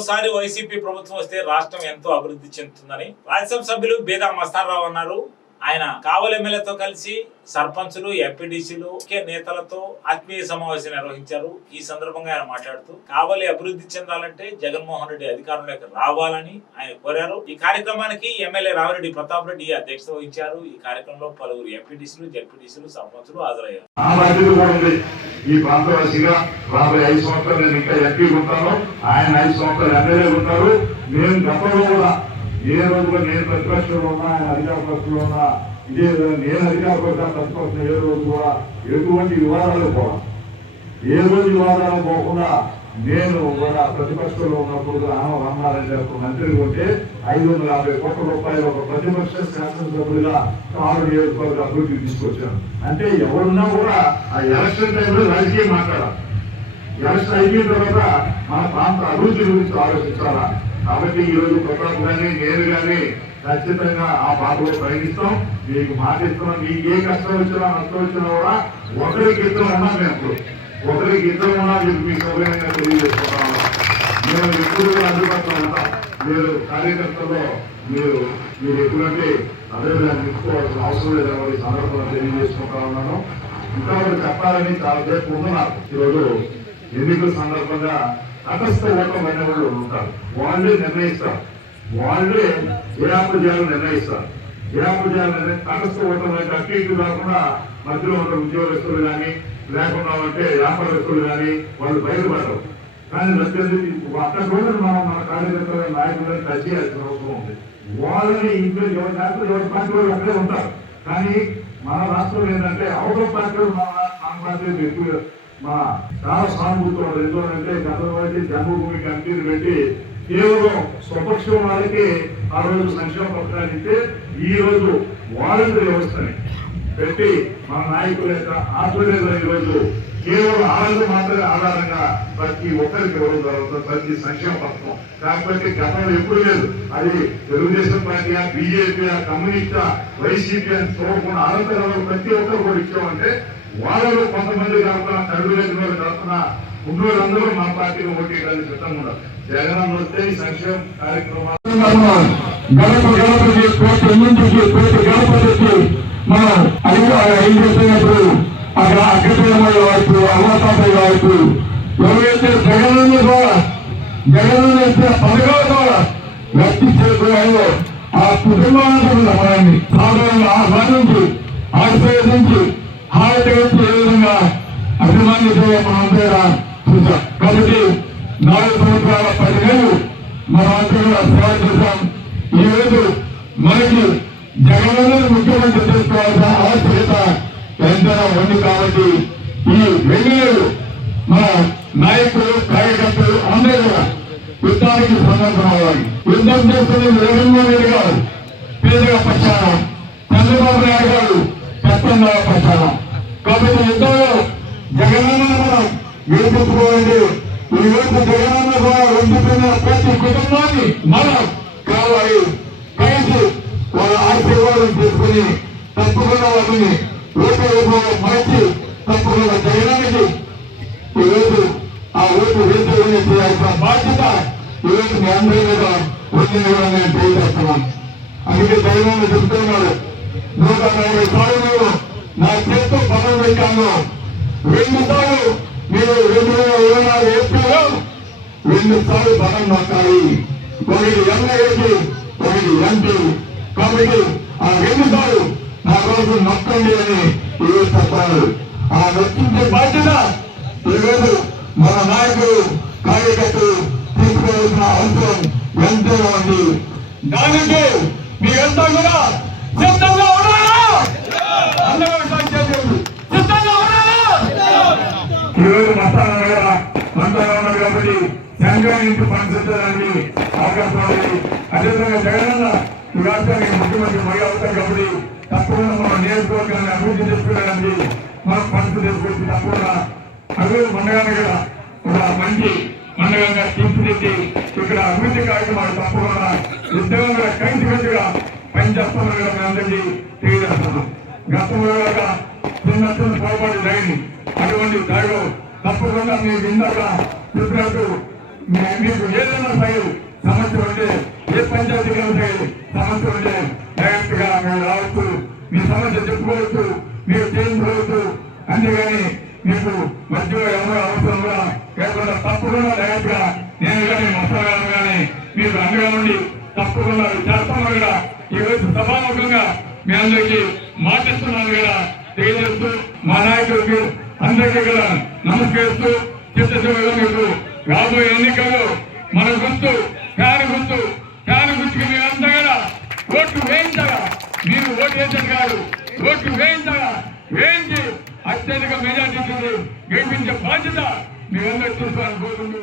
మరోసారి వైసీపీ ప్రభుత్వం వస్తే రాష్ట్రం ఎంతో అభివృద్ధి చెందుతుందని రాజ్యసభ సభ్యులు బేదా మస్తారావు అన్నారు. ఆయన కావలి ఎమ్మెల్యేతో కలిసి సర్పంచులు ఎంపీడీసీలు ముఖ్య నేతలతో ఆత్మీయ సమావేశం నిర్వహించారు. ఈ సందర్భంగా ఆయన మాట్లాడుతూ కావలి అభివృద్ధి చెందాలంటే జగన్మోహన్ రెడ్డి అధికారంలోకి రావాలని ఆయన కోరారు. ఈ కార్యక్రమానికి ఎమ్మెల్యే రావిరెడ్డి ప్రతాప్ రెడ్డి అధ్యక్షత వహించారు. ఈ కార్యక్రమంలో పలువురు ఎంపీడీసీలు జెడ్పీడీసీలు సర్పంచులు హాజరయ్యారు. ఈ ప్రాంతవాసిగా రాబోయే ఐదు సంవత్సరాలు నేను ఇంకా ఎంపీ ఉంటాను. ఆయన ఐదు సంవత్సరాలు ఎమ్మెల్యే ఉంటారు. నేను గతంలో కూడా ఏ రోజు కూడా నేను ప్రతిపక్షంలో ఉన్నా ఆయన అధికార పక్షంలో ఉన్నా ఇదే నేను అధికార పక్షాలు ప్రతిపక్షం ఏ రోజు కూడా ఎటువంటి వివాదాలు పోవా ఏ రోజు వివాదాలు పోకుండా నేను కూడా ప్రతిపక్షంలో ఉన్నప్పుడు రామ రామారెడ్డి గారు మంత్రి ఉంటే ఐదు వందల యాభై కోట్ల రూపాయలు ఒక ప్రతిపక్ష శాసనసభ్యులుగా కారు నియోజకవర్గ అభివృద్ధి తీసుకొచ్చాను. అంటే ఎవరున్నా కూడా ఆ ఎలక్షన్ టైంలో రాజకీయం మాట్లాడాలి. ఎలక్షన్ అయిపోయిన తర్వాత మన ప్రాంత అభివృద్ధి గురించి ఆలోచించాలా? కాబట్టి ఈ రోజు ప్రతాప్ కానీ నేను కానీ ఖచ్చితంగా ఆ బాటలో ప్రయత్నిస్తాం మీకు మాట ఇస్తున్నాం. మీకు ఏ కష్టం వచ్చినా నష్టం వచ్చినా కూడా ఒకరికి ఇద్దరు ఉన్నాం మేము ఒకరికి ఇద్దరు ఉన్నా మీకు మీ సౌకర్యంగా మేము ఎప్పుడు కూడా అందుబాటులో ఉంటాం. మీరు కార్యకర్తల్లో మీరు మీరు ఎటువంటి అభివృద్ధి నిలుపుకోవాల్సిన అవసరం లేదు కాబట్టి ఈ సందర్భంగా తెలియజేసుకుంటా ఉన్నాను. ఇంకా ఒకటి చెప్పాలని చాలా సేపు ఉంది నాకు ఈరోజు ఎన్నికల సందర్భంగా తటస్థ ఓటం వాళ్ళు ఉంటారు. వాళ్ళే నిర్ణయిస్తారు. వాళ్ళే జయాపజయాలు నిర్ణయిస్తారు. జయాపజయాలు నిర్ణయి తటస్థ ఓటం అయితే అటు ఇటు కాకుండా మధ్యలో ఉన్న ఉద్యోగస్తులు కానీ లేకుండా ఉంటే వ్యాపారస్తులు కానీ వాళ్ళు బయలుపడరు. కానీ ప్రత్యేక అక్కడ కూడా మనం మన కార్యకర్తల నాయకులను టచ్ చేయాల్సిన అవసరం ఉంది. వాళ్ళని ఇంట్లో ఎవరి శాతం ఎవరి అక్కడే ఉంటారు. కానీ మన రాష్ట్రంలో ఏంటంటే అవుట్ ఆఫ్ పార్టీ మన మన పార్టీ ఎక్కువ. మన చాలా సానుభూతులు వాళ్ళు ఎందుకంటే గతంలో అయితే జన్మభూమి కమిటీని పెట్టి కేవలం స్వపక్షం వాళ్ళకి ఆ రోజు సంక్షేమ పథకాలు ఇస్తే ఈ రోజు వాలంటీర్ వ్యవస్థని పెట్టి మన నాయకుల యొక్క ఆధ్వర్యంలో ఈరోజు కేవలం ఆనందం మాత్రమే ఆధారంగా ప్రతి ఒక్కరికి ఇవ్వడం జరుగుతుంది ప్రతి సంక్షేమ పథకం కాకపోతే గతంలో ఎప్పుడు లేదు అది తెలుగుదేశం పార్టీయా బీజేపీయా కమ్యూనిస్టా వైసీపీ అని చూడకుండా అనంతరం ప్రతి ఒక్కరు కూడా ఇచ్చామంటే వాళ్ళలో కొంతమంది కాకుండా తల్లి వాళ్ళు కాకుండా ఉన్నోళ్ళందరూ మన పార్టీకి ఓటేయడానికి సిద్ధంగా ఉన్నారు జగన్ వస్తే ఈ సంక్షేమ కార్యక్రమాలు గడప గడపకి కోటి ఎన్నింటికి కోటి మనం అధికారం ఏం చేస్తున్నప్పుడు అక్కడ అక్కడమై కావచ్చు అమతాపై కావచ్చు ఎవరైతే జగనన్న ద్వారా జగనన్న ఇచ్చే పథకాల ద్వారా వ్యక్తి చేరుకున్నాయో ఆ కుటుంబానికి మనల్ని సాధారణంగా ఆహ్వానించి ఆశ్రయించి హారత వచ్చి ఏ విధంగా అభిమానితో మనంతా చూసాం కాబట్టి నాలుగు సంవత్సరాల పదిహేను మనంతా అంతా సేవ చేశాం. ఈరోజు మనకి జగనన్న ముఖ్యమంత్రి చేసుకోవాల్సిన ఆవశ్యకత ఎంతైనా ఉంది కాబట్టి ఈ వెంగళూరు మన నాయకులు కార్యకర్తలు అందరూ కూడా యుద్ధానికి సందర్భం అవ్వాలి యుద్ధం చేస్తుంది జగన్మోహన్ రెడ్డి గారు పేదగా పక్షాన చంద్రబాబు నాయుడు గారు చట్టంగా పక్షాన కాబట్టి యుద్ధంలో జగనన్న మనం గెలుపుకోవాలి. ఈ రోజు జగనన్న ద్వారా వండుతున్న ప్రతి కుటుంబాన్ని మనం కావాలి కలిసి వాళ్ళ ఆశీర్వాదం చేసుకుని తప్పకుండా వాటిని ఓటు రూపంలో మార్చి తప్పకుండా జగనానికి ఈరోజు ఆ ఓటు వేసి చేయాల్సిన బాధ్యత ఈరోజు మీ అందరి మీద ఉంది కూడా నేను తెలియజేస్తున్నాను. అందుకే జగన్ చెప్తున్నాడు నూట నలభై సార్లు నా చేతితో పదవి పెట్టాను. రెండు సార్లు మీరు రెండు వేల ఇరవై నాలుగు ఏప్రిల్లో రెండు సార్లు పదం నొక్కాలి. ఒకటి ఎమ్మెల్యేకి ఒకటి ఎంపీ. కాబట్టి ఆ రెండు సార్లు నా రోజు నొక్కండి అని ఏ చెప్పారు ఆ నొక్కించే బాధ్యత ఈరోజు మన నాయకులు కార్యకర్తలు తీసుకోవాల్సిన అవసరం ఎంతో ఉంది. దానికి మీరంతా కూడా సిద్ధంగా ఉన్నారా అందరూ ఈరోజు మస్తాన కూడా మంత్రంగా ఉన్నారు కాబట్టి సంక్రాంతి ఇంటి పనిచేయడానికి అవకాశం ఉంది. అదేవిధంగా జగనన్న ఈ రాష్ట్రానికి ముఖ్యమంత్రి మళ్ళీ అవుతారు కాబట్టి తప్పకుండా మన నియోజకవర్గాన్ని అభివృద్ధి చేసుకోవడానికి మనం పరిస్థితి చేసుకొచ్చి తప్పకుండా అభివృద్ధి మండగానే కూడా ఒక మంచి మండలంగా తీర్చిదిద్ది ఇక్కడ అభివృద్ధి కార్యక్రమాలు తప్పకుండా ఉద్యోగం కూడా కలిసి కలిసిగా పనిచేస్తామని కూడా మేము అందరికీ తెలియజేస్తున్నాం. గతంలో కూడా చిన్న చిన్న పొరపాటు జరిగింది అటువంటి దాడిలో తప్పకుండా మీరు ఇందాక చెప్పినట్టు మీకు ఏదైనా సరే మధ్యలో ఎవరో అవసరం కూడా లేకుండా తప్పకుండా లేకుండా నేను కానీ మొత్తం కానీ మీరు అండగా ఉండి తప్పకుండా చేస్తామని కూడా ఈ రోజు సభాముఖంగా మీ అందరికీ మాటిస్తున్నాను కూడా తెలియజేస్తూ మా నాయకుడికి అందరికీ కూడా నమస్కరిస్తూ చిత్తశివగా మీకు రాబోయే ఎన్నికల్లో మన గుర్తు ఫ్యాన్ గుర్తు ఫ్యాన్ గుర్తుకి మీరంతా కూడా ఓట్లు వేయించగా మీరు ఓటు వేసారు కాదు. ఓట్లు వేయించగా వేయించి అత్యధిక మెజార్టీ గెలిపించే బాధ్యత మీరందరూ చూసుకోవాలని కోరుకుంటూ